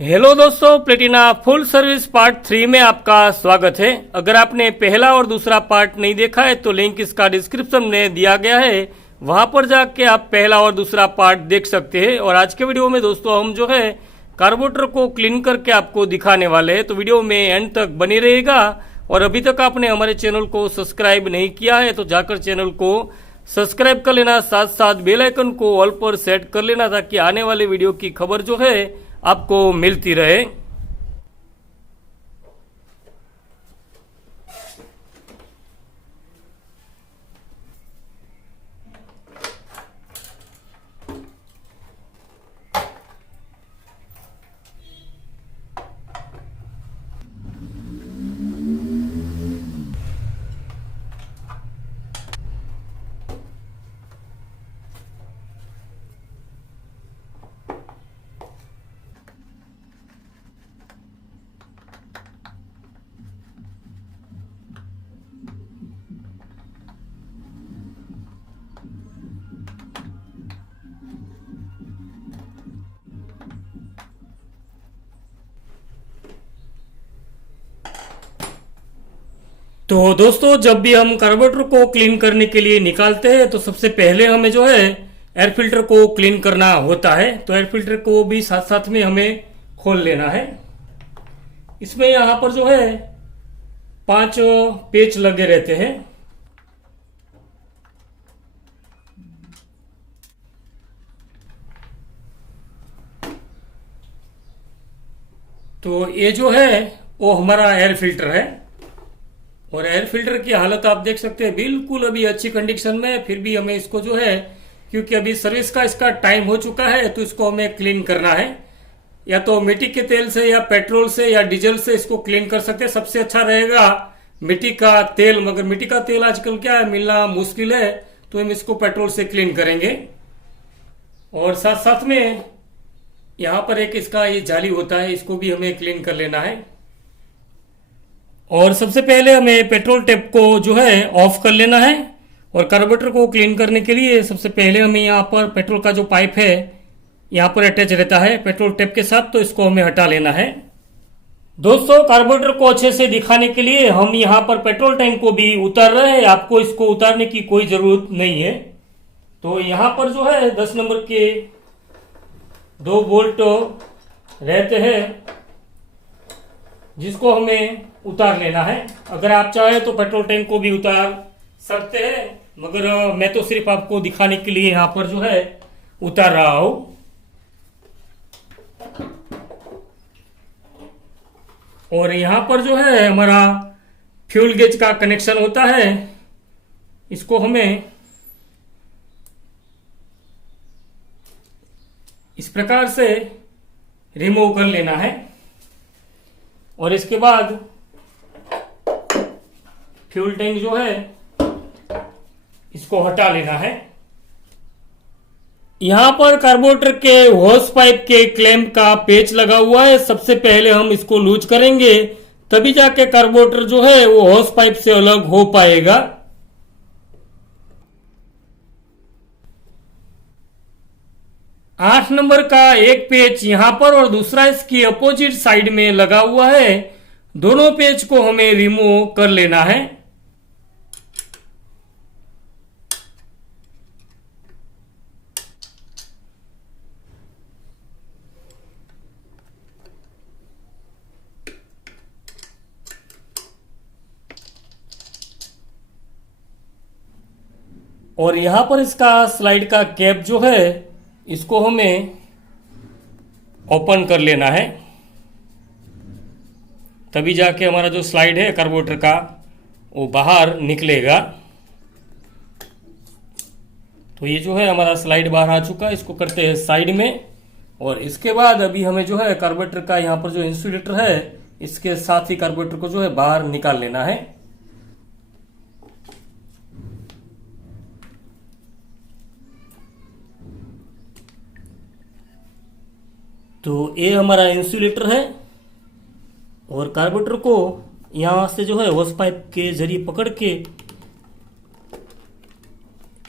Hello दोस्तों, Platina full service part 3 में आपका स्वागत है। अगर आपने पहला और दूसरा पार्ट नहीं देखा है तो लिंक इसका डिस्क्रिप्शन में दिया गया है, वहां पर जाके आप पहला और दूसरा पार्ट देख सकते हैं। और आज के वीडियो में दोस्तों हम जो है कार्बोरेटर को क्लीन करके आपको दिखाने वाले हैं, तो वीडियो में एंड तक बने रहेगा। और अभी तक आपने हमारे चैनल को सब्सक्राइब नहीं किया है तो जाकर चैनल को सब्सक्राइब कर लेना, साथ साथ बेल आइकन को ऑल पर सेट कर लेना ताकि आने वाले वीडियो की खबर जो है आपको मिलती रहे। तो दोस्तों, जब भी हम कार्बोरेटर को क्लीन करने के लिए निकालते हैं तो सबसे पहले हमें जो है एयर फिल्टर को क्लीन करना होता है। तो एयर फिल्टर को भी साथ साथ में हमें खोल लेना है। इसमें यहां पर जो है 5 पेच लगे रहते हैं। तो ये जो है वो हमारा एयर फिल्टर है। और एयर फिल्टर की हालत आप देख सकते हैं, बिल्कुल अभी अच्छी कंडीशन में है। फिर भी हमें इसको जो है, क्योंकि अभी सर्विस का इसका टाइम हो चुका है, तो इसको हमें क्लीन करना है। या तो मिट्टी के तेल से या पेट्रोल से या डीजल से इसको क्लीन कर सकते हैं। सबसे अच्छा रहेगा मिट्टी का तेल, मगर मिट्टी का तेल आजकल क्या है, मिलना मुश्किल है, तो हम इसको पेट्रोल से क्लीन करेंगे। और साथ साथ में यहाँ पर एक इसका ये जाली होता है, इसको भी हमें क्लीन कर लेना है। और सबसे पहले हमें पेट्रोल टैप को जो है ऑफ कर लेना है। और कार्बोरेटर को क्लीन करने के लिए सबसे पहले हमें यहाँ पर पेट्रोल का जो पाइप है यहाँ पर अटैच रहता है पेट्रोल टैप के साथ, तो इसको हमें हटा लेना है। दोस्तों, कार्बोरेटर को अच्छे से दिखाने के लिए हम यहाँ पर पेट्रोल टैंक को भी उतार रहे हैं। आपको इसको उतारने की कोई जरूरत नहीं है। तो यहाँ पर जो है 10 नंबर के 2 बोल्ट रहते हैं, जिसको हमें उतार लेना है। अगर आप चाहे तो पेट्रोल टैंक को भी उतार सकते हैं, मगर मैं तो सिर्फ आपको दिखाने के लिए यहां पर जो है उतार रहा हूं। और यहां पर जो है हमारा फ्यूल गेज का कनेक्शन होता है, इसको हमें इस प्रकार से रिमूव कर लेना है। और इसके बाद फ्यूल टैंक जो है इसको हटा लेना है। यहां पर कार्बोरेटर के होस पाइप के क्लैंप का पेच लगा हुआ है। सबसे पहले हम इसको लूज करेंगे, तभी जाके कार्बोरेटर जो है वो होस पाइप से अलग हो पाएगा। आठ नंबर का एक पेच यहां पर और दूसरा इसकी अपोजिट साइड में लगा हुआ है। दोनों पेच को हमें रिमूव कर लेना है। और यहां पर इसका स्लाइड का कैप जो है इसको हमें ओपन कर लेना है, तभी जाके हमारा जो स्लाइड है कार्बोरेटर का वो बाहर निकलेगा। तो ये जो है हमारा स्लाइड बाहर आ चुका है, इसको करते हैं साइड में। और इसके बाद अभी हमें जो है कार्बोरेटर का यहाँ पर जो इंसुलेटर है इसके साथ ही कार्बोरेटर को जो है बाहर निकाल लेना है। तो ये हमारा इंसुलेटर है। और कार्बोरेटर को यहाँ से जो है होस पाइप के जरिए पकड़ के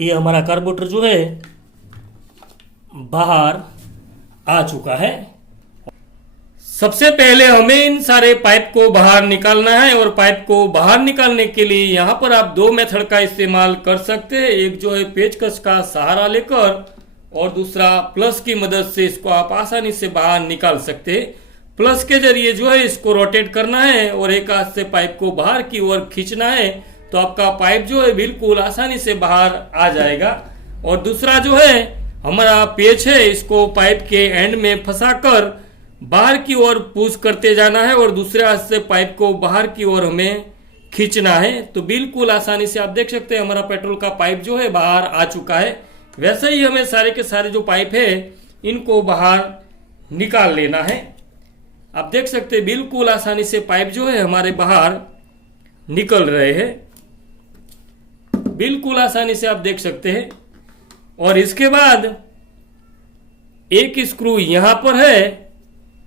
ये हमारा कार्बोरेटर जो है बाहर आ चुका है। सबसे पहले हमें इन सारे पाइप को बाहर निकालना है, और पाइप को बाहर निकालने के लिए यहाँ पर आप दो मेथड का इस्तेमाल कर सकते हैं। एक जो है पेचकस का सहारा लेकर, और दूसरा प्लस की मदद से इसको आप आसानी से बाहर निकाल सकते हैं। प्लस के जरिए जो है इसको रोटेट करना है और एक हाथ से पाइप को बाहर की ओर खींचना है, तो आपका पाइप जो है बिल्कुल आसानी से बाहर आ जाएगा। और दूसरा जो है हमारा पेच है, इसको पाइप के एंड में फंसाकर बाहर की ओर पुश करते जाना है, और दूसरे हाथ से पाइप को बाहर की ओर हमें खींचना है। तो बिल्कुल आसानी से आप देख सकते हैं हमारा पेट्रोल का पाइप जो है बाहर आ चुका है। वैसे ही हमें सारे के सारे जो पाइप है इनको बाहर निकाल लेना है। आप देख सकते हैं बिल्कुल आसानी से पाइप जो है हमारे बाहर निकल रहे हैं, बिल्कुल आसानी से आप देख सकते हैं। और इसके बाद एक स्क्रू यहां पर है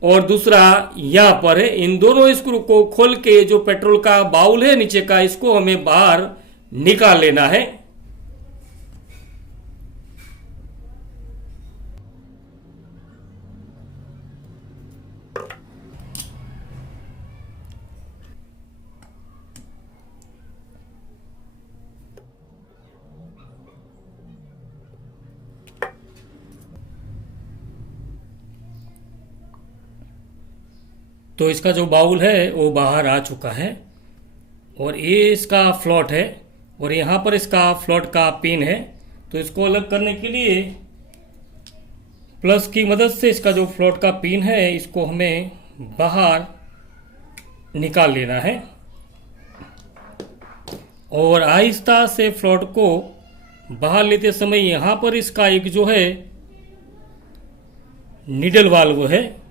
और दूसरा यहां पर है। इन दोनों स्क्रू को खोल के जो पेट्रोल का बाउल है नीचे का, इसको हमें बाहर निकाल लेना है। तो इसका जो बाउल है वो बाहर आ चुका है, और ये इसका फ्लॉट है, और यहाँ पर इसका फ्लॉट का पिन है। तो इसको अलग करने के लिए प्लस की मदद से इसका जो फ्लॉट का पिन है इसको हमें बाहर निकाल लेना है, और आहिस्ता से फ्लॉट को बाहर लेते समय यहाँ पर इसका एक जो है निडल वाल्व है,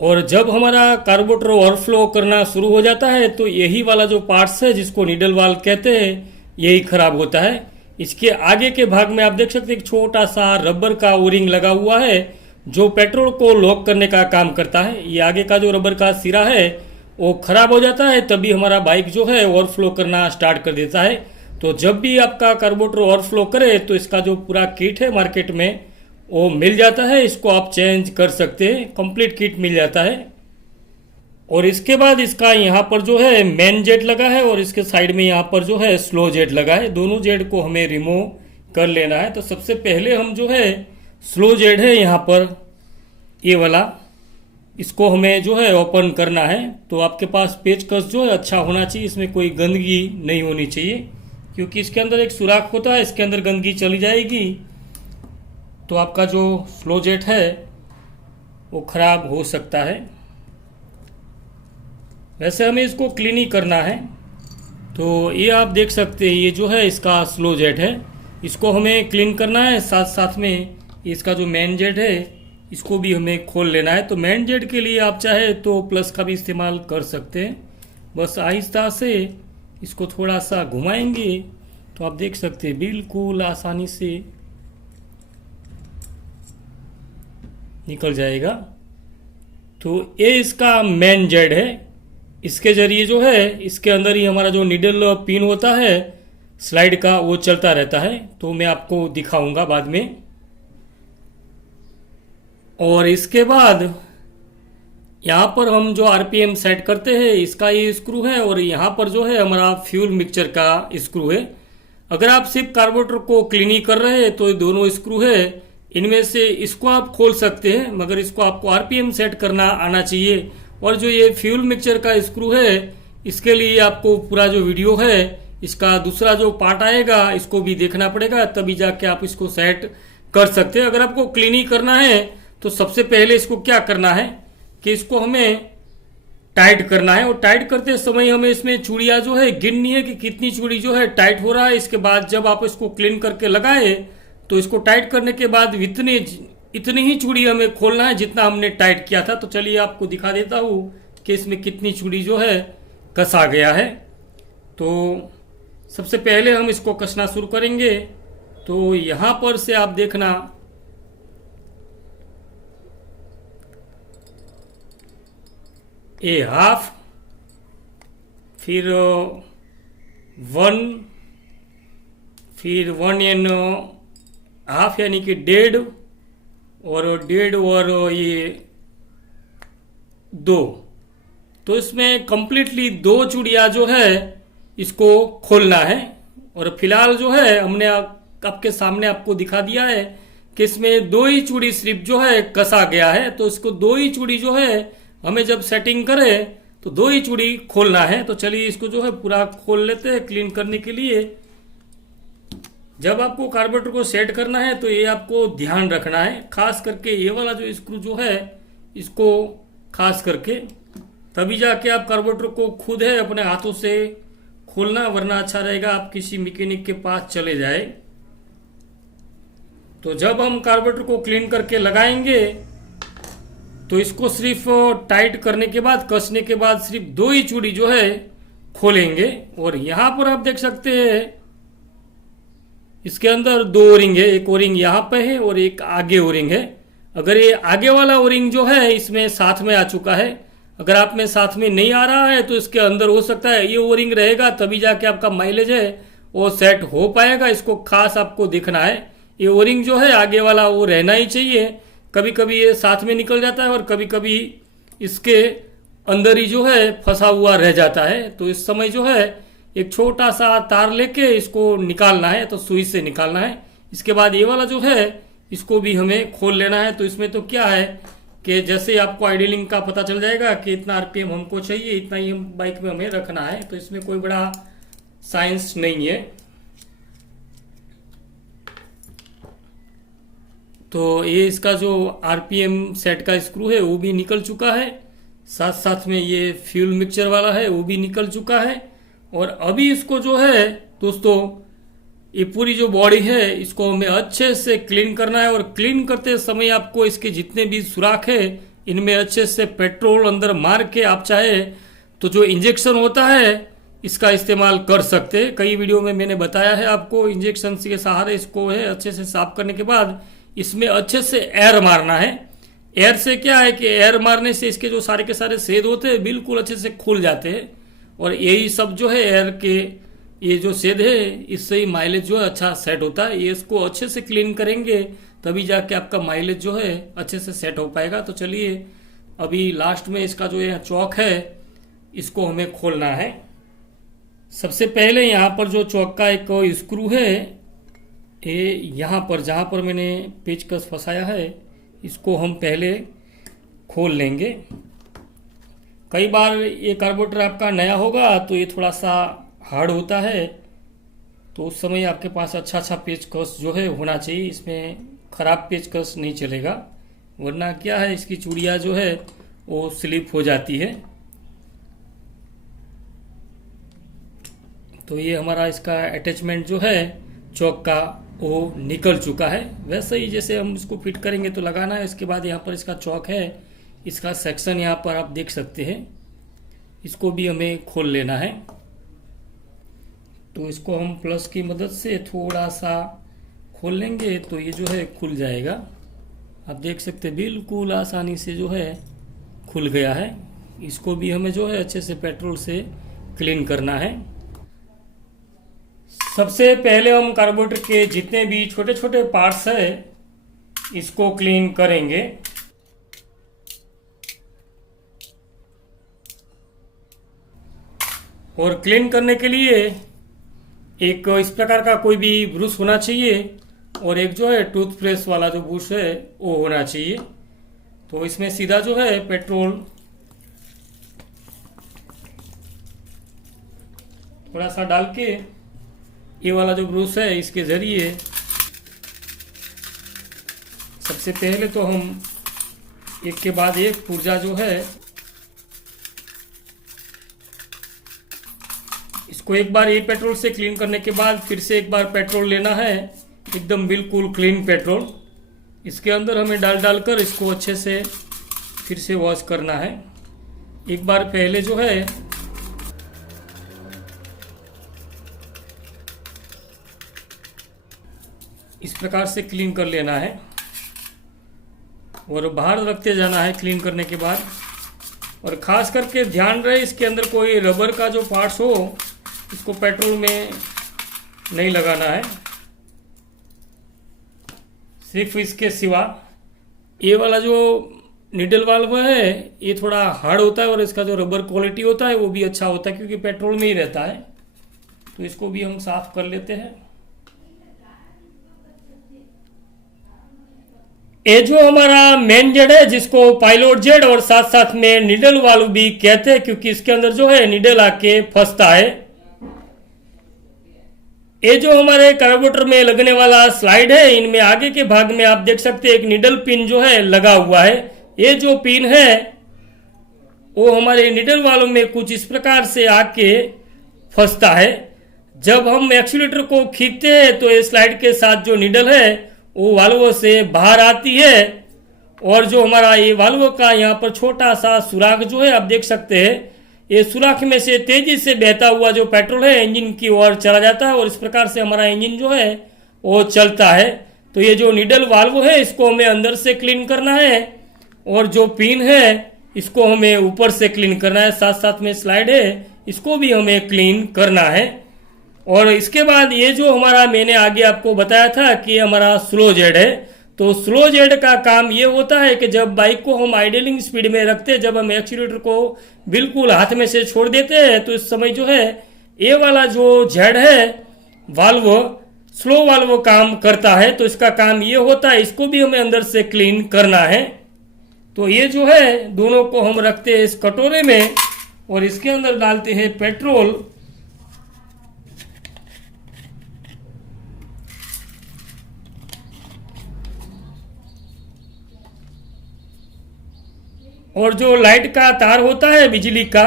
और जब हमारा कार्बोरेटर ओवरफ्लो करना शुरू हो जाता है तो यही वाला जो पार्ट्स है जिसको निडल वाल्व कहते हैं यही खराब होता है। इसके आगे के भाग में आप देख सकते हैं एक छोटा सा रबर का ओरिंग लगा हुआ है जो पेट्रोल को लॉक करने का काम करता है। ये आगे का जो रबर का सिरा है वो खराब हो जाता है, तभी हमारा बाइक जो है ओवरफ्लो करना स्टार्ट कर देता है। तो जब भी आपका कार्बोरेटर ओवरफ्लो करे तो इसका जो पूरा किट है मार्केट में वो मिल जाता है, इसको आप चेंज कर सकते हैं, कंप्लीट किट मिल जाता है। और इसके बाद इसका यहाँ पर जो है मेन जेट लगा है, और इसके साइड में यहाँ पर जो है स्लो जेट लगा है। दोनों जेट को हमें रिमूव कर लेना है। तो सबसे पहले हम जो है स्लो जेट है यहाँ पर ये वाला, इसको हमें जो है ओपन करना है। तो आपके पास पेचकस जो है अच्छा होना चाहिए, इसमें कोई गंदगी नहीं होनी चाहिए, क्योंकि इसके अंदर एक सुराख होता है, इसके अंदर गंदगी चली जाएगी तो आपका जो स्लो जेट है वो खराब हो सकता है। वैसे हमें इसको क्लीन ही करना है। तो ये आप देख सकते हैं ये जो है इसका स्लो जेट है, इसको हमें क्लीन करना है। साथ साथ में इसका जो मेन जेट है इसको भी हमें खोल लेना है। तो मेन जेट के लिए आप चाहे तो प्लस का भी इस्तेमाल कर सकते हैं। बस आहिस्ता से इसको थोड़ा सा घुमाएंगे तो आप देख सकते हैं बिल्कुल आसानी से निकल जाएगा। तो ये इसका मेन जेड है, इसके जरिए जो है इसके अंदर ही हमारा जो निडल पिन होता है स्लाइड का वो चलता रहता है। तो मैं आपको दिखाऊंगा बाद में। और इसके बाद यहाँ पर हम जो आरपीएम सेट करते हैं इसका ये स्क्रू है, और यहाँ पर जो है हमारा फ्यूल मिक्सचर का स्क्रू है। अगर आप सिर्फ कार्बोरेटर को क्लीन ही कर रहे हैं तो ये दोनों स्क्रू है, इनमें से इसको आप खोल सकते हैं, मगर इसको आपको आरपीएम सेट करना आना चाहिए। और जो ये फ्यूल मिक्सचर का स्क्रू है इसके लिए आपको पूरा जो वीडियो है इसका दूसरा जो पार्ट आएगा इसको भी देखना पड़ेगा, तभी जाके आप इसको सेट कर सकते हैं। अगर आपको क्लीन ही करना है तो सबसे पहले इसको क्या करना है कि इसको हमें टाइट करना है, और टाइट करते समय हमें इसमें चूड़ियाँ जो है गिननी है कि कितनी चूड़ी जो है टाइट हो रहा है। इसके बाद जब आप इसको क्लीन करके लगाए तो इसको टाइट करने के बाद इतनी ही चूड़ी हमें खोलना है जितना हमने टाइट किया था। तो चलिए आपको दिखा देता हूँ कि इसमें कितनी चूड़ी जो है कसा गया है। तो सबसे पहले हम इसको कसना शुरू करेंगे। तो यहाँ पर से आप देखना ए हाफ, फिर 1, फिर 1.5 यानी कि 1.5, और 1.5 और ये 2। तो इसमें कंप्लीटली 2 चूड़ियां जो है इसको खोलना है। और फिलहाल जो है हमने आपके सामने आपको दिखा दिया है कि इसमें 2 ही चूड़ी सिर्फ जो है कसा गया है। तो इसको 2 ही चूड़ी जो है हमें जब सेटिंग करें तो 2 ही चूड़ी खोलना है। तो चलिए इसको जो है पूरा खोल लेते हैं क्लीन करने के लिए। जब आपको कार्बोरेटर को सेट करना है तो ये आपको ध्यान रखना है, खास करके ये वाला जो स्क्रू जो है इसको खास करके, तभी जाके आप कार्बोरेटर को खुद है अपने हाथों से खोलना, वरना अच्छा रहेगा आप किसी मैकेनिक के पास चले जाए। तो जब हम कार्बोरेटर को क्लीन करके लगाएंगे तो इसको सिर्फ टाइट करने के बाद, कसने के बाद सिर्फ 2 ही चूड़ी जो है खोलेंगे। और यहां पर आप देख सकते हैं इसके अंदर 2 ओरिंग है, एक ओरिंग यहाँ पे है और एक आगे ओरिंग है। अगर ये आगे वाला ओरिंग जो है इसमें साथ में आ चुका है, अगर आप में साथ में नहीं आ रहा है तो इसके अंदर हो सकता है ये ओरिंग रहेगा, तभी जाके आपका माइलेज है वो सेट हो पाएगा। इसको खास आपको देखना है, ये ओरिंग जो है आगे वाला वो रहना ही चाहिए। कभी कभी ये साथ में निकल जाता है और कभी कभी इसके अंदर ही जो है फंसा हुआ रह जाता है। तो इस समय जो है एक छोटा सा तार लेके इसको निकालना है, तो सुई से निकालना है। इसके बाद ये वाला जो है इसको भी हमें खोल लेना है। तो इसमें तो क्या है कि जैसे आपको आइडियलिंग का पता चल जाएगा कि इतना आरपीएम हमको चाहिए, इतना ही बाइक में हमें रखना है। तो इसमें कोई बड़ा साइंस नहीं है। तो ये इसका जो आरपीएम सेट का स्क्रू है वो भी निकल चुका है, साथ साथ में ये फ्यूल मिक्सचर वाला है वो भी निकल चुका है। और अभी इसको जो है दोस्तों ये पूरी जो बॉडी है इसको हमें अच्छे से क्लीन करना है। और क्लीन करते समय आपको इसके जितने भी सुराख है इनमें अच्छे से पेट्रोल अंदर मार के आप चाहे तो जो इंजेक्शन होता है इसका इस्तेमाल कर सकते हैं। कई वीडियो में मैंने बताया है आपको, इंजेक्शन के सहारे इसको है अच्छे से साफ करने के बाद इसमें अच्छे से एयर मारना है। एयर से क्या है कि एयर मारने से इसके जो सारे के सारे छेद होते हैं बिल्कुल अच्छे से खुल जाते हैं। और यही सब जो है एयर के ये जो छेद है इससे ही माइलेज जो है अच्छा सेट होता है। ये इसको अच्छे से क्लीन करेंगे तभी जाके आपका माइलेज जो है अच्छे से सेट हो पाएगा। तो चलिए अभी लास्ट में इसका जो ये चौक है इसको हमें खोलना है। सबसे पहले यहाँ पर जो चौक का एक स्क्रू है ये यहाँ पर जहाँ पर मैंने पेचकस फंसाया है इसको हम पहले खोल लेंगे। कई बार ये कार्बोरेटर आपका नया होगा तो ये थोड़ा सा हार्ड होता है, तो उस समय आपके पास अच्छा पेचकस जो है होना चाहिए। इसमें ख़राब पेचकस नहीं चलेगा, वरना क्या है इसकी चूड़ियाँ जो है वो स्लिप हो जाती है। तो ये हमारा इसका अटैचमेंट जो है चौक का वो निकल चुका है। वैसे ही जैसे हम इसको फिट करेंगे तो लगाना है। इसके बाद यहाँ पर इसका चौक है, इसका सेक्शन यहाँ पर आप देख सकते हैं, इसको भी हमें खोल लेना है। तो इसको हम प्लस की मदद से थोड़ा सा खोल लेंगे तो ये जो है खुल जाएगा। आप देख सकते हैं बिल्कुल आसानी से जो है खुल गया है। इसको भी हमें जो है अच्छे से पेट्रोल से क्लीन करना है। सबसे पहले हम कार्बोरेटर के जितने भी छोटे छोटे पार्ट्स है इसको क्लीन करेंगे। और क्लीन करने के लिए एक इस प्रकार का कोई भी ब्रश होना चाहिए और एक जो है टूथब्रश वाला जो ब्रश है वो होना चाहिए। तो इसमें सीधा जो है पेट्रोल थोड़ा सा डाल के ये वाला जो ब्रश है इसके जरिए सबसे पहले तो हम एक के बाद एक पुर्जा जो है इसको एक बार ये पेट्रोल से क्लीन करने के बाद फिर से एक बार पेट्रोल लेना है, एकदम बिल्कुल क्लीन पेट्रोल। इसके अंदर हमें डालकर इसको अच्छे से फिर से वॉश करना है। एक बार पहले जो है इस प्रकार से क्लीन कर लेना है और बाहर रखते जाना है क्लीन करने के बाद। और ख़ास करके ध्यान रहे इसके अंदर कोई रबर का जो पार्ट्स हो इसको पेट्रोल में नहीं लगाना है। सिर्फ इसके सिवा ये वाला जो निडल वाल्व है ये थोड़ा हार्ड होता है और इसका जो रबर क्वालिटी होता है वो भी अच्छा होता है क्योंकि पेट्रोल में ही रहता है। तो इसको भी हम साफ कर लेते हैं। ये जो हमारा मेन जेड है जिसको पायलट जेड और साथ साथ में निडल वाल्व भी कहते हैं क्योंकि इसके अंदर जो है निडल आके फंसता है। ये जो हमारे कार्बोरेटर में लगने वाला स्लाइड है इनमें आगे के भाग में आप देख सकते हैं एक निडल पिन जो है लगा हुआ है। ये जो पिन है वो हमारे निडल वाल्व में कुछ इस प्रकार से आके फंसता है। जब हम एक्सीलरेटर को खींचते हैं तो ये स्लाइड के साथ जो निडल है वो वाल्व से बाहर आती है और जो हमारा ये वाल्व का यहाँ पर छोटा सा सुराख जो है आप देख सकते हैं ये सुराख में से तेजी से बहता हुआ जो पेट्रोल है इंजन की ओर चला जाता है और इस प्रकार से हमारा इंजन जो है वो चलता है। तो ये जो निडल वाल्व है इसको हमें अंदर से क्लीन करना है और जो पिन है इसको हमें ऊपर से क्लीन करना है। साथ साथ में स्लाइड है इसको भी हमें क्लीन करना है। और इसके बाद ये जो हमारा मैंने आगे आपको बताया था कि हमारा स्लो जेड है। तो स्लो जेड का काम ये होता है कि जब बाइक को हम आइडलिंग स्पीड में रखते हैं, जब हम एक्सीलरेटर को बिल्कुल हाथ में से छोड़ देते हैं तो इस समय जो है ये वाला जो जेड है वाल्व स्लो वाल्व काम करता है। तो इसका काम ये होता है इसको भी हमें अंदर से क्लीन करना है। तो ये जो है दोनों को हम रखते हैं इस कटोरे में और इसके अंदर डालते हैं पेट्रोल। और जो लाइट का तार होता है बिजली का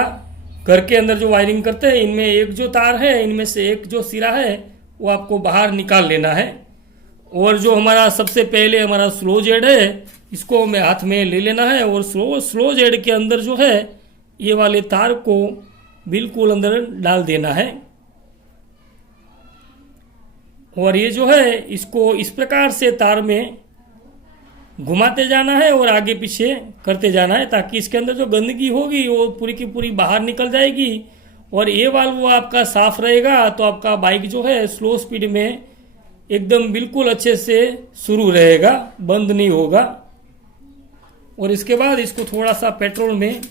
घर के अंदर जो वायरिंग करते हैं इनमें एक जो तार है इनमें से एक जो सिरा है वो आपको बाहर निकाल लेना है। और जो हमारा सबसे पहले हमारा स्लो जेड है इसको हमें हाथ में ले लेना है और स्लो जेड के अंदर जो है ये वाले तार को बिल्कुल अंदर डाल देना है। और ये जो है इसको इस प्रकार से तार में घुमाते जाना है और आगे पीछे करते जाना है ताकि इसके अंदर जो गंदगी होगी वो पूरी की पूरी बाहर निकल जाएगी और ये वाल्व आपका साफ रहेगा तो आपका बाइक जो है स्लो स्पीड में एकदम बिल्कुल अच्छे से शुरू रहेगा, बंद नहीं होगा। और इसके बाद इसको थोड़ा सा पेट्रोल में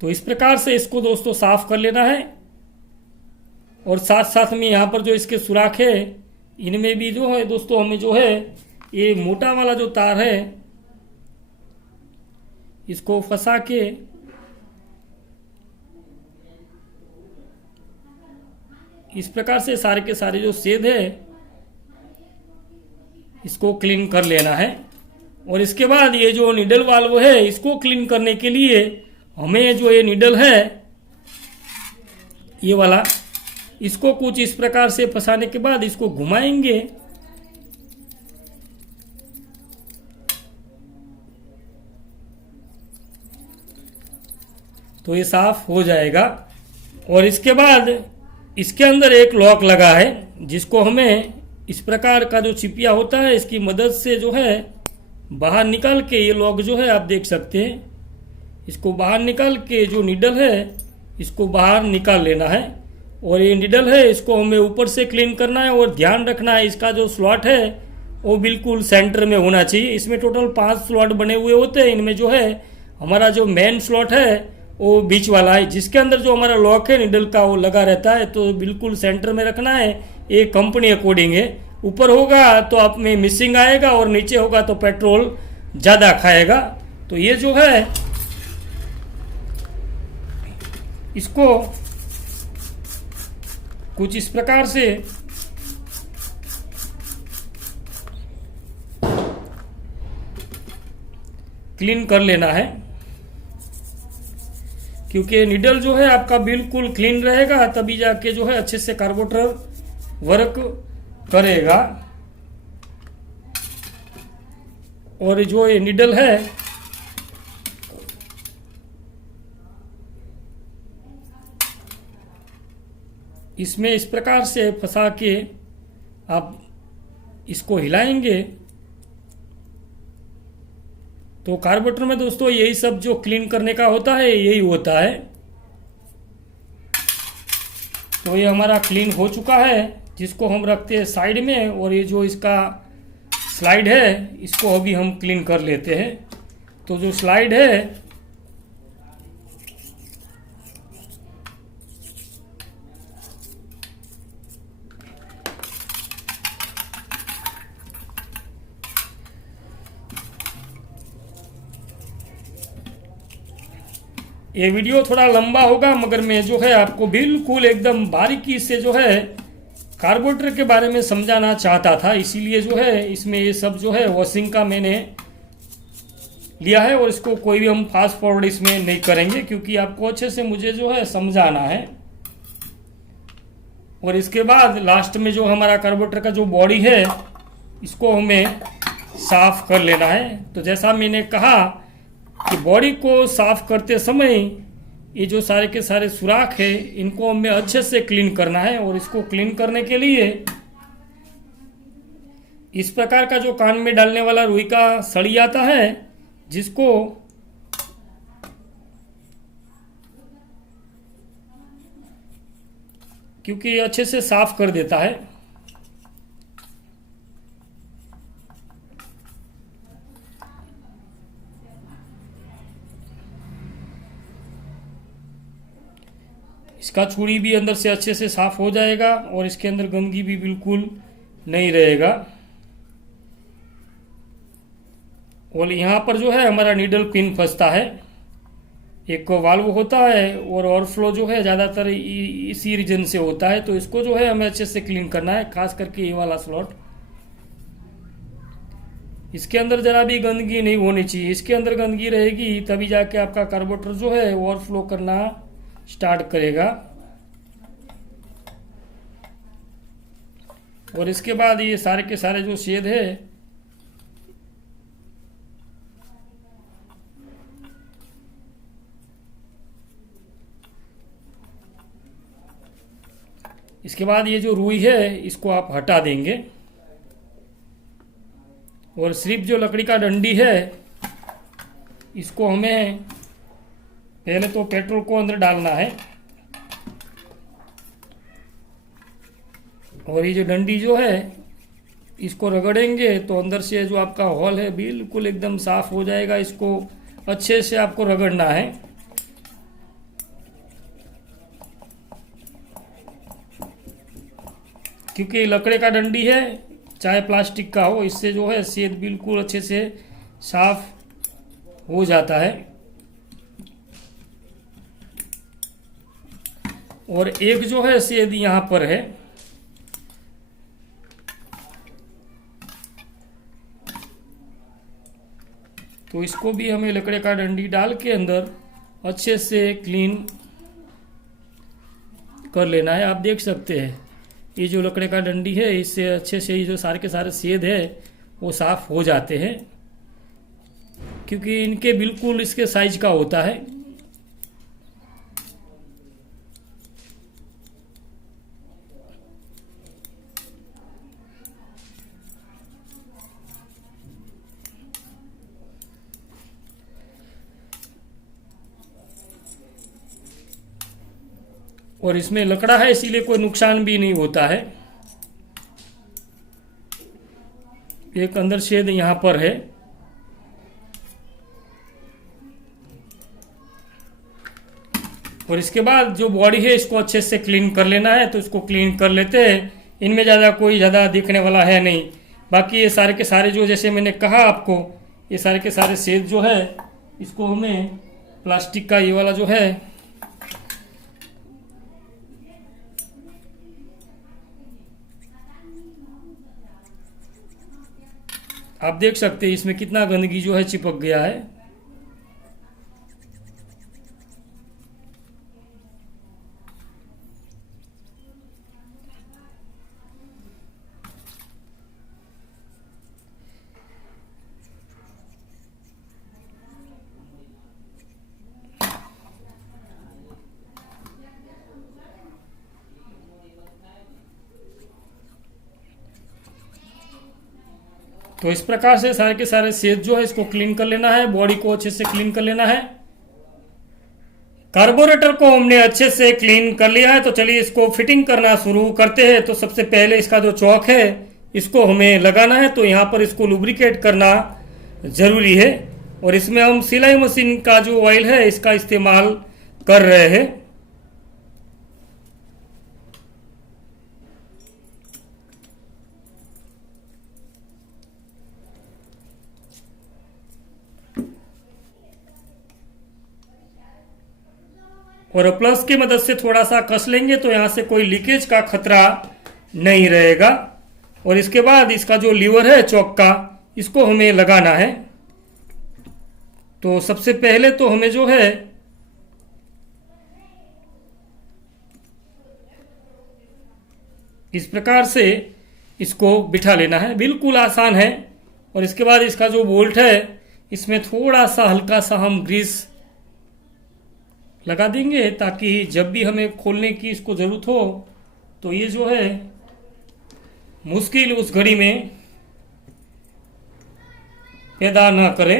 तो इस प्रकार से इसको दोस्तों साफ कर लेना है। और साथ साथ में यहाँ पर जो इसके सुराख है इनमें भी जो है दोस्तों हमें जो है ये मोटा वाला जो तार है इसको फंसा के इस प्रकार से सारे के सारे जो छेद है इसको क्लीन कर लेना है। और इसके बाद ये जो निडल वाल्व है इसको क्लीन करने के लिए हमें जो ये निडल है ये वाला इसको कुछ इस प्रकार से फंसाने के बाद इसको घुमाएंगे तो ये साफ हो जाएगा। और इसके बाद इसके अंदर एक लॉक लगा है जिसको हमें इस प्रकार का जो चिपिया होता है इसकी मदद से जो है बाहर निकाल के ये लॉक जो है आप देख सकते हैं इसको बाहर निकाल के जो निडल है इसको बाहर निकाल लेना है। और ये निडल है इसको हमें ऊपर से क्लीन करना है और ध्यान रखना है इसका जो स्लॉट है वो बिल्कुल सेंटर में होना चाहिए। इसमें टोटल 5 स्लॉट बने हुए होते हैं। इनमें जो है हमारा जो मेन स्लॉट है वो बीच वाला है जिसके अंदर जो हमारा लॉक है निडल का वो लगा रहता है। तो बिल्कुल सेंटर में रखना है। ये कंपनी अकॉर्डिंग है, ऊपर होगा तो आप में मिसिंग आएगा और नीचे होगा तो पेट्रोल ज़्यादा खाएगा। तो ये जो है इसको कुछ इस प्रकार से क्लीन कर लेना है क्योंकि निडल जो है आपका बिल्कुल क्लीन रहेगा तभी जाके जो है अच्छे से कार्बोरेटर वर्क करेगा। और जो ये निडल है इसमें इस प्रकार से फंसा के आप इसको हिलाएंगे तो कार्बोरेटर में दोस्तों यही सब जो क्लीन करने का होता है यही होता है। तो ये हमारा क्लीन हो चुका है, जिसको हम रखते हैं साइड में। और ये जो इसका स्लाइड है इसको अभी हम क्लीन कर लेते हैं। तो जो स्लाइड है ये वीडियो थोड़ा लंबा होगा, मगर मैं जो है आपको बिल्कुल एकदम बारीकी से जो है कार्बोरेटर के बारे में समझाना चाहता था, इसीलिए जो है इसमें ये सब जो है वॉशिंग का मैंने लिया है। और इसको कोई भी हम फास्ट फॉरवर्ड इसमें नहीं करेंगे, क्योंकि आपको अच्छे से मुझे जो है समझाना है। और इसके बाद लास्ट में जो हमारा कार्बोरेटर का जो बॉडी है इसको हमें साफ कर लेना है। तो जैसा मैंने कहा कि बॉडी को साफ करते समय ये जो सारे के सारे सुराख है इनको हमें अच्छे से क्लीन करना है। और इसको क्लीन करने के लिए इस प्रकार का जो कान में डालने वाला रुई का सड़ी आता है, जिसको क्योंकि ये अच्छे से साफ कर देता है। इसका छुरी भी अंदर से अच्छे से साफ हो जाएगा और इसके अंदर गंदगी भी बिल्कुल नहीं रहेगा। और यहाँ पर जो है हमारा नीडल पिन फंसता है, एक वाल्व होता है और ओवरफ्लो जो है ज़्यादातर इसी रीजन से होता है। तो इसको जो है हमें अच्छे से क्लीन करना है, खास करके ये वाला स्लॉट। इसके अंदर जरा भी गंदगी नहीं होनी चाहिए। इसके अंदर गंदगी रहेगी तभी जाके आपका कार्बोरेटर जो है ओवरफ्लो करना स्टार्ट करेगा। और इसके बाद ये सारे के सारे जो छेद है इसके बाद ये जो रुई है इसको आप हटा देंगे। और सिर्फ जो लकड़ी का डंडी है इसको हमें पहले तो पेट्रोल को अंदर डालना है। और ये जो डंडी जो है इसको रगड़ेंगे तो अंदर से जो आपका हॉल है बिल्कुल एकदम साफ हो जाएगा। इसको अच्छे से आपको रगड़ना है। क्योंकि लकड़े का डंडी है चाहे प्लास्टिक का हो, इससे जो है छेद बिल्कुल अच्छे से साफ हो जाता है। और एक जो है छेद यहाँ पर है, तो इसको भी हमें लकड़े का डंडी डाल के अंदर अच्छे से क्लीन कर लेना है। आप देख सकते हैं ये जो लकड़े का डंडी है इससे अच्छे से ये जो सारे के सारे छेद है वो साफ हो जाते हैं, क्योंकि इनके बिल्कुल इसके साइज का होता है। और इसमें लकड़ा है इसीलिए कोई नुकसान भी नहीं होता है। एक अंदर छेद यहाँ पर है। और इसके बाद जो बॉडी है इसको अच्छे से क्लीन कर लेना है। तो इसको क्लीन कर लेते हैं। इनमें ज़्यादा दिखने वाला है नहीं। बाकी ये सारे के सारे जो जैसे मैंने कहा आपको ये सारे के सारे छेद जो है इसको हमें प्लास्टिक का ये वाला जो है आप देख सकते हैं इसमें कितना गंदगी जो है चिपक गया है। तो इस प्रकार से सारे के सारे छेद जो है इसको क्लीन कर लेना है, बॉडी को अच्छे से क्लीन कर लेना है। कार्बोरेटर को हमने अच्छे से क्लीन कर लिया है, तो चलिए इसको फिटिंग करना शुरू करते हैं। तो सबसे पहले इसका जो चौक है इसको हमें लगाना है, तो यहाँ पर इसको लुब्रिकेट करना ज़रूरी है। और इसमें हम सिलाई मशीन का जो ऑयल है इसका इस्तेमाल कर रहे हैं। और प्लस की मदद से थोड़ा सा कस लेंगे तो यहाँ से कोई लीकेज का खतरा नहीं रहेगा। और इसके बाद इसका जो लीवर है चौक का, इसको हमें लगाना है। तो सबसे पहले तो हमें जो है इस प्रकार से इसको बिठा लेना है, बिल्कुल आसान है। और इसके बाद इसका जो बोल्ट है इसमें थोड़ा सा हल्का सा हम ग्रीस लगा देंगे, ताकि जब भी हमें खोलने की इसको ज़रूरत हो तो ये जो है मुश्किल उस घड़ी में पैदा न करे।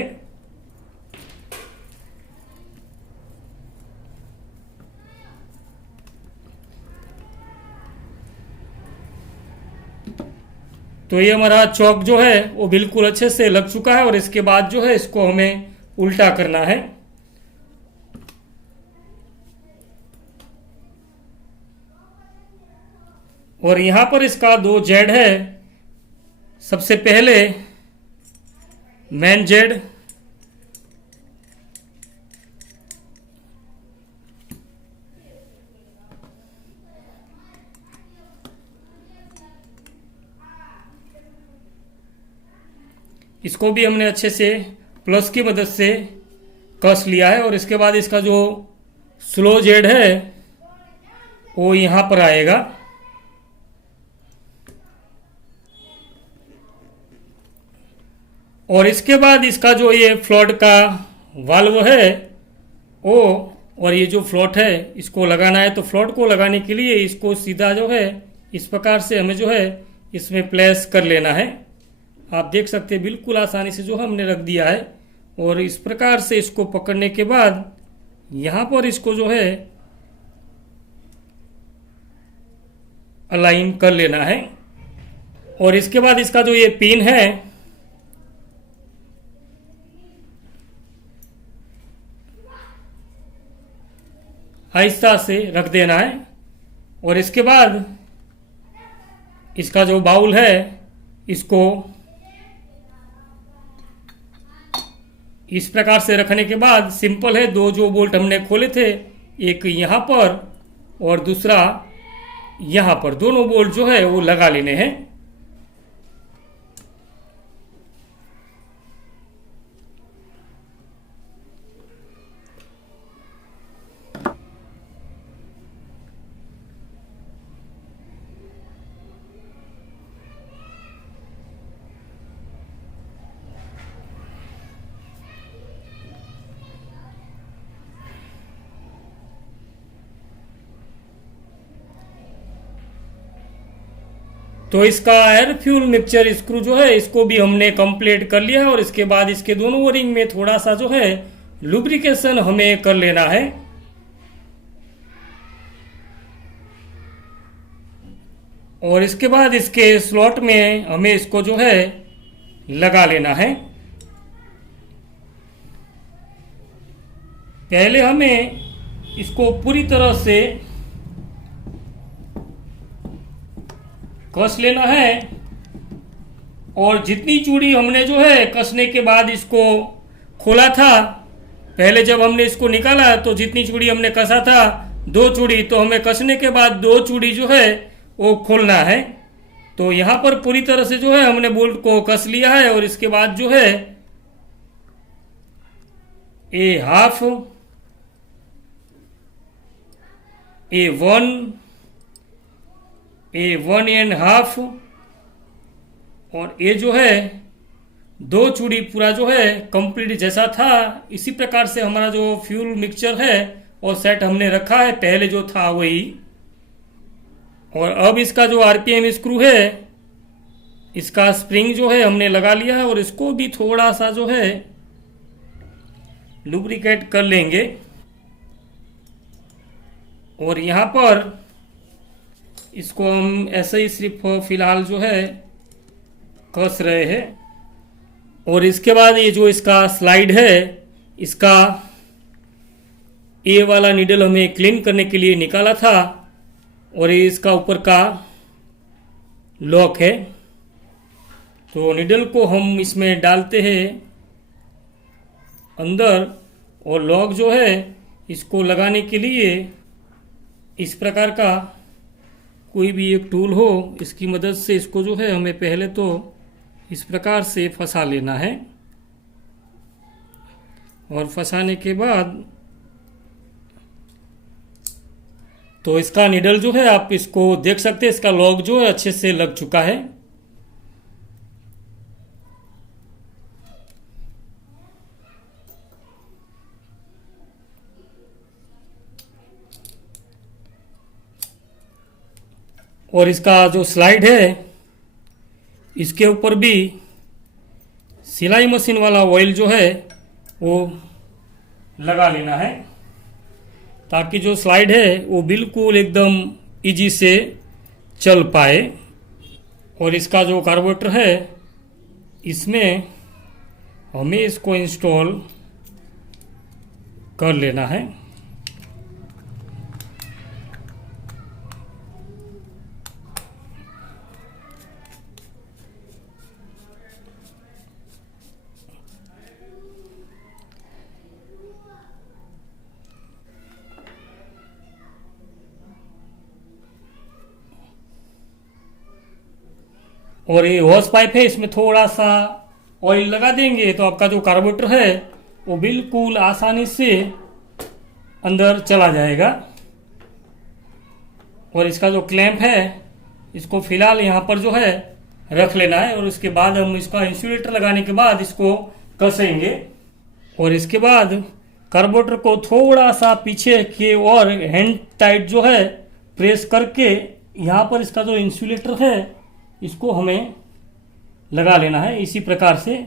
तो ये हमारा चौक जो है वो बिल्कुल अच्छे से लग चुका है। और इसके बाद जो है इसको हमें उल्टा करना है। और यहाँ पर इसका दो जेड है। सबसे पहले मेन जेड, इसको भी हमने अच्छे से प्लस की मदद से कस लिया है। और इसके बाद इसका जो स्लो जेड है वो यहाँ पर आएगा। और इसके बाद इसका जो ये फ्लोट का वाल्व है वो, और ये जो फ्लोट है इसको लगाना है। तो फ्लोट को लगाने के लिए इसको सीधा जो है इस प्रकार से हमें जो है इसमें प्लेस कर लेना है। आप देख सकते हैं बिल्कुल आसानी से जो हमने रख दिया है। और इस प्रकार से इसको पकड़ने के बाद यहाँ पर इसको जो है अलाइन कर लेना है। और इसके बाद इसका जो ये पिन है आहिस्ता से रख देना है। और इसके बाद इसका जो बाउल है इसको इस प्रकार से रखने के बाद सिंपल है, दो जो बोल्ट हमने खोले थे, एक यहाँ पर और दूसरा यहाँ पर, दोनों बोल्ट जो है वो लगा लेने हैं। तो इसका एयर फ्यूल मिक्सचर स्क्रू जो है इसको भी हमने कंप्लीट कर लिया है। और इसके बाद इसके दोनों ओरिंग में थोड़ा सा जो है लुब्रिकेशन हमें कर लेना है। और इसके बाद इसके स्लॉट में हमें इसको जो है लगा लेना है। पहले हमें इसको पूरी तरह से कस लेना है। और जितनी चूड़ी हमने जो है कसने के बाद इसको खोला था, पहले जब हमने इसको निकाला तो जितनी चूड़ी हमने कसा था 2 चूड़ी, तो हमें कसने के बाद 2 चूड़ी जो है वो खोलना है। तो यहाँ पर पूरी तरह से जो है हमने बोल्ट को कस लिया है। और इसके बाद जो है ए हाफ, A1 एंड हाफ, और ये जो है 2 चूड़ी पूरा जो है कंप्लीट जैसा था इसी प्रकार से हमारा जो फ्यूल मिक्सचर है और सेट हमने रखा है, पहले जो था वही। और अब इसका जो आरपीएम स्क्रू है इसका स्प्रिंग जो है हमने लगा लिया है। और इसको भी थोड़ा सा जो है लुब्रिकेट कर लेंगे। और यहाँ पर इसको हम ऐसे ही सिर्फ फिलहाल जो है कस रहे हैं। और इसके बाद ये जो इसका स्लाइड है, इसका ए वाला नीडल हमें क्लीन करने के लिए निकाला था और ये इसका ऊपर का लॉक है। तो नीडल को हम इसमें डालते हैं अंदर और लॉक जो है इसको लगाने के लिए इस प्रकार का कोई भी एक टूल हो, इसकी मदद से इसको जो है हमें पहले तो इस प्रकार से फंसा लेना है और फंसाने के बाद तो इसका नीडल जो है आप इसको देख सकते हैं, इसका लॉक जो है अच्छे से लग चुका है। और इसका जो स्लाइड है इसके ऊपर भी सिलाई मशीन वाला ऑयल जो है वो लगा लेना है ताकि जो स्लाइड है वो बिल्कुल एकदम इजी से चल पाए। और इसका जो कार्बोरेटर है इसमें हमें इसको इंस्टॉल कर लेना है। और ये हॉस पाइप है, इसमें थोड़ा सा ऑयल लगा देंगे तो आपका जो कार्बोरेटर है वो बिल्कुल आसानी से अंदर चला जाएगा। और इसका जो क्लैंप है इसको फिलहाल यहाँ पर जो है रख लेना है और उसके बाद हम इसका इंसुलेटर लगाने के बाद इसको कसेंगे। और इसके बाद कार्बोरेटर को थोड़ा सा पीछे की और हैंड टाइट जो है प्रेस करके यहाँ पर इसका जो इंसुलेटर है इसको हमें लगा लेना है इसी प्रकार से।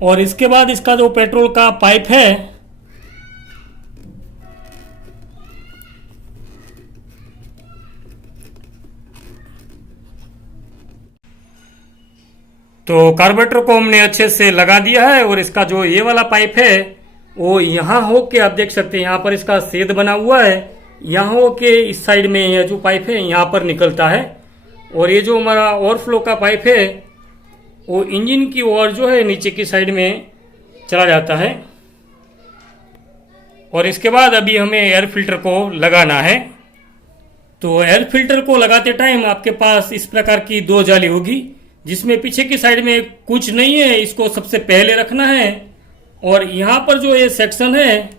और इसके बाद इसका जो पेट्रोल का पाइप है तो कार्बोरेटर को हमने अच्छे से लगा दिया है। और इसका जो ये वाला पाइप है वो यहाँ हो के आप देख सकते हैं, यहाँ पर इसका छेद बना हुआ है, यहाँ हो के इस साइड में यह जो पाइप है यहाँ पर निकलता है। और ये जो हमारा ओवरफ्लो का पाइप है वो इंजन की ओर जो है नीचे की साइड में चला जाता है। और इसके बाद अभी हमें एयर फिल्टर को लगाना है। तो एयर फिल्टर को लगाते टाइम आपके पास इस प्रकार की दो जाली होगी जिसमें पीछे की साइड में कुछ नहीं है, इसको सबसे पहले रखना है। और यहाँ पर जो ये सेक्शन है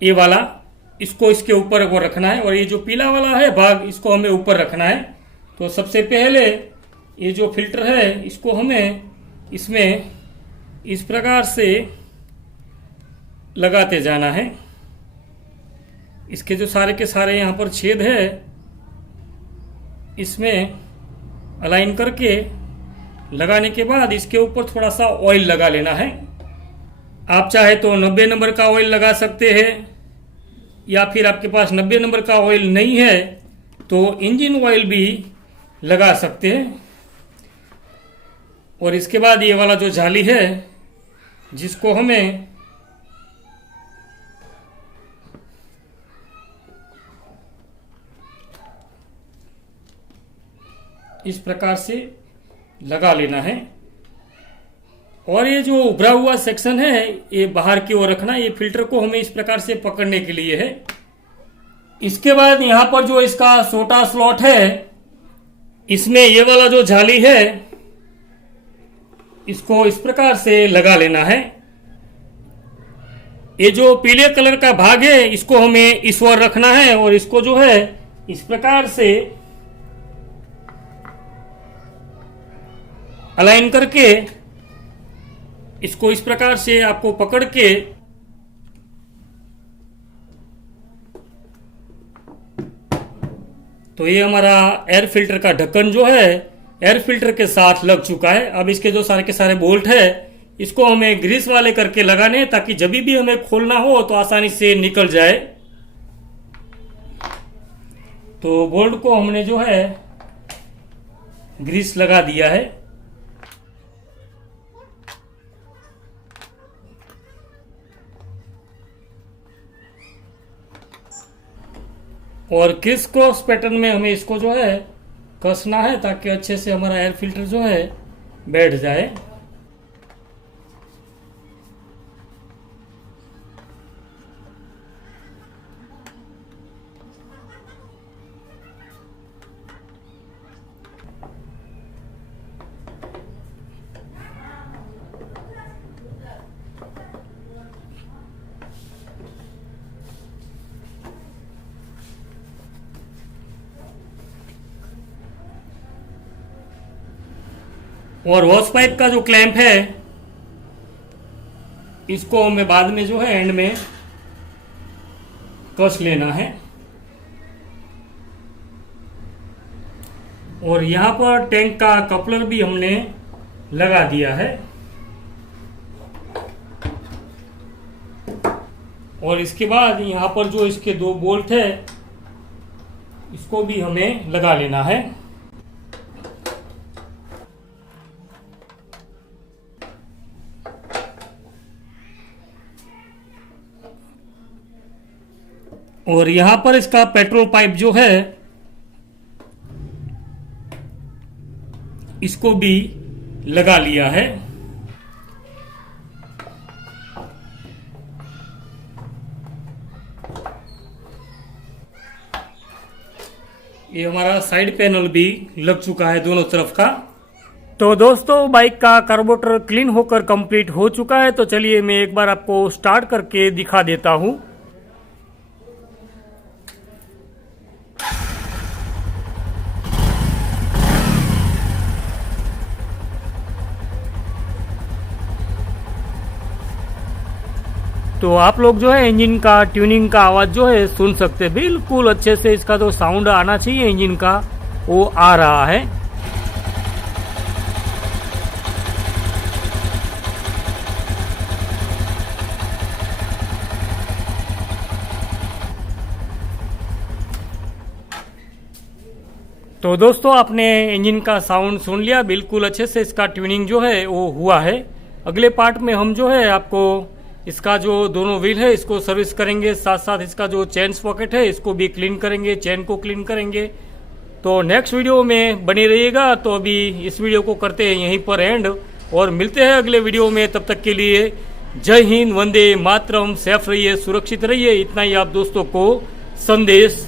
ये वाला, इसको इसके ऊपर वो रखना है। और ये जो पीला वाला है भाग इसको हमें ऊपर रखना है। तो सबसे पहले ये जो फिल्टर है इसको हमें इसमें इस प्रकार से लगाते जाना है। इसके जो सारे के सारे यहाँ पर छेद है इसमें अलाइन करके लगाने के बाद इसके ऊपर थोड़ा सा ऑयल लगा लेना है। आप चाहे तो 90 नंबर का ऑयल लगा सकते हैं या फिर आपके पास 90 नंबर का ऑयल नहीं है तो इंजन ऑयल भी लगा सकते हैं। और इसके बाद ये वाला जो जाली है जिसको हमें इस प्रकार से लगा लेना है। और ये जो उभरा हुआ सेक्शन है ये बाहर की ओर रखना है, ये फिल्टर को हमें इस प्रकार से पकड़ने के लिए है। इसके बाद यहाँ पर जो इसका छोटा स्लॉट है इसमें ये वाला जो जाली है इसको इस प्रकार से लगा लेना है। ये जो पीले कलर का भाग है इसको हमें इस ओर रखना है और इसको जो है इस प्रकार से अलाइन करके इसको इस प्रकार से आपको पकड़ के तो ये हमारा एयर फिल्टर का ढक्कन जो है एयर फिल्टर के साथ लग चुका है। अब इसके जो सारे के सारे बोल्ट है इसको हमें ग्रीस वाले करके लगाने ताकि जब भी हमें खोलना हो तो आसानी से निकल जाए। तो बोल्ट को हमने जो है ग्रीस लगा दिया है। और क्रिस क्रॉस पैटर्न में हमें इसको जो है कसना है ताकि अच्छे से हमारा एयर फिल्टर जो है बैठ जाए। और हॉस पाइप का जो क्लैंप है इसको हमें बाद में जो है एंड में कस लेना है। और यहां पर टैंक का कपलर भी हमने लगा दिया है। और इसके बाद यहां पर जो इसके दो बोल्ट है इसको भी हमें लगा लेना है। और यहां पर इसका पेट्रोल पाइप जो है इसको भी लगा लिया है। ये हमारा साइड पैनल भी लग चुका है दोनों तरफ का। तो दोस्तों बाइक का कार्बोरेटर क्लीन होकर कंप्लीट हो चुका है। तो चलिए मैं एक बार आपको स्टार्ट करके दिखा देता हूं। तो आप लोग जो है इंजन का ट्यूनिंग का आवाज जो है सुन सकते हैं। बिल्कुल अच्छे से इसका जो साउंड आना चाहिए इंजन का वो आ रहा है। तो दोस्तों आपने इंजन का साउंड सुन लिया। बिल्कुल अच्छे से इसका ट्यूनिंग जो है वो हुआ है। अगले पार्ट में हम जो है आपको इसका जो दोनों व्हील है इसको सर्विस करेंगे, साथ साथ इसका जो चेन स्पॉकेट है इसको भी क्लीन करेंगे, चेन को क्लीन करेंगे। तो नेक्स्ट वीडियो में बने रहिएगा। तो अभी इस वीडियो को करते हैं यहीं पर एंड और मिलते हैं अगले वीडियो में। तब तक के लिए जय हिंद, वंदे मातरम, सेफ रहिए, सुरक्षित रहिए। इतना ही आप दोस्तों को संदेश